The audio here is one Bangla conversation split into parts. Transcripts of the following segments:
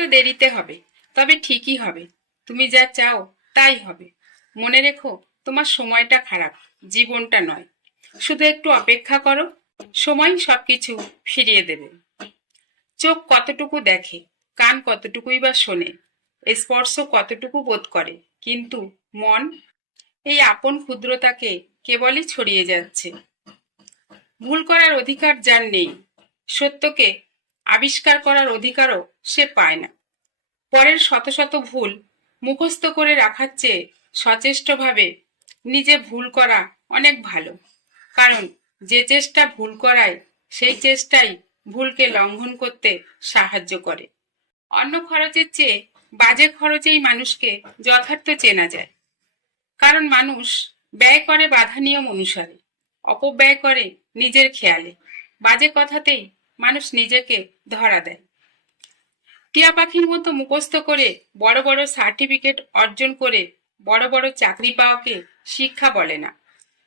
হয়তো দেরিতে হবে, তবে ঠিকই হবে। তুমি যা চাও তাই হবে। মনে রেখো, তোমার সময়টা খারাপ, জীবনটা নয়। শুধু একটু অপেক্ষা করো, সময় সবকিছু ফিরিয়ে দেবে। চোখ কতটুকু দেখে, কান কতটুকুই বা শোনে, স্পর্শ কতটুকু বোধ করে, কিন্তু মন এই আপন ক্ষুদ্রতাকে কেবলই ছড়িয়ে যাচ্ছে। ভুল করার অধিকার যার নেই, সত্যকে আবিষ্কার করার অধিকারও সে পায় না। পরের শত শত ভুল মুখস্থ করে রাখার চেয়ে সচেষ্টভাবে নিজে ভুল করা অনেক ভালো। কারণ যে চেষ্টা ভুল করায়, সেই চেষ্টাই ভুলকে লঙ্ঘন করতে সাহায্য করে। অন্য খরচের চেয়ে বাজে খরচেই মানুষকে যথার্থ চেনা যায়। কারণ মানুষ ব্যয় করে বাধা নিয়ম অনুসারে, অপব্যয় করে নিজের খেয়ালে। বাজে কথাতেই মানুষ নিজেকে ধরা দেয়। টিয়া পাখির মতো মুখস্থ করে বড় বড় সার্টিফিকেট অর্জন করে বড় বড় চাকরি পাওয়াকে শিক্ষা বলে না।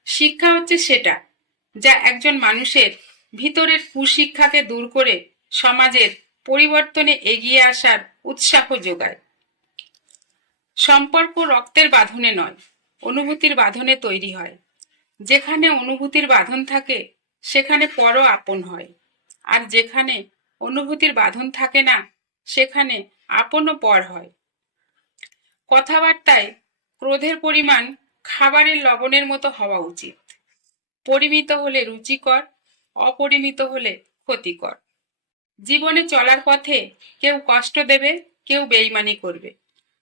শিক্ষা হচ্ছে সেটা যা একজন মানুষের ভিতরের কুশিক্ষাকে দূর করে সমাজের পরিবর্তনে এগিয়ে আসার উৎসাহ যোগায়। সম্পর্ক রক্তের বাঁধনে নয়, অনুভূতির বাঁধনে তৈরি হয়। যেখানে অনুভূতির বাঁধন থাকে, সেখানে পরও আপন হয়। আর যেখানে অনুভূতির বাঁধন থাকে না, সেখানে আপনও পর হয়। কথাবার্তায় ক্রোধের পরিমাণ খাবারের লবণের মতো হওয়া উচিত। পরিমিত হলে রুচিকর, অপরিমিত হলে ক্ষতিকর। জীবনে চলার পথে কেউ কষ্ট দেবে, কেউ বেইমানি করবে,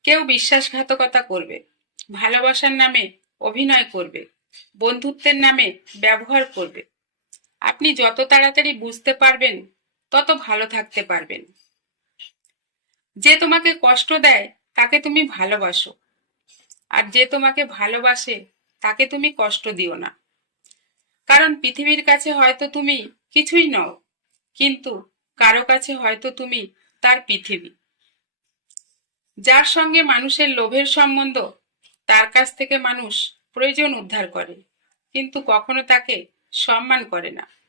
কেউ বিশ্বাসঘাতকতা করবে, ভালোবাসার নামে অভিনয় করবে, বন্ধুত্বের নামে ব্যবহার করবে। আপনি যত তাড়াতাড়ি বুঝতে পারবেন, তত ভালো থাকতে পারবেন। যে তোমাকে কষ্ট দেয়, তাকে তুমি ভালোবাসো। আর যে তোমাকে ভালোবাসে, তাকে তুমি কষ্ট দিও না। কারণ পৃথিবীর কাছে হয়তো তুমি কিছুই নও, কিন্তু কারো কাছে হয়তো তুমি তার পৃথিবী। যার সঙ্গে মানুষের লোভের সম্বন্ধ, তার কাছ থেকে মানুষ প্রয়োজন উদ্ধার করে, কিন্তু কখনো তাকে সম্মান করে না।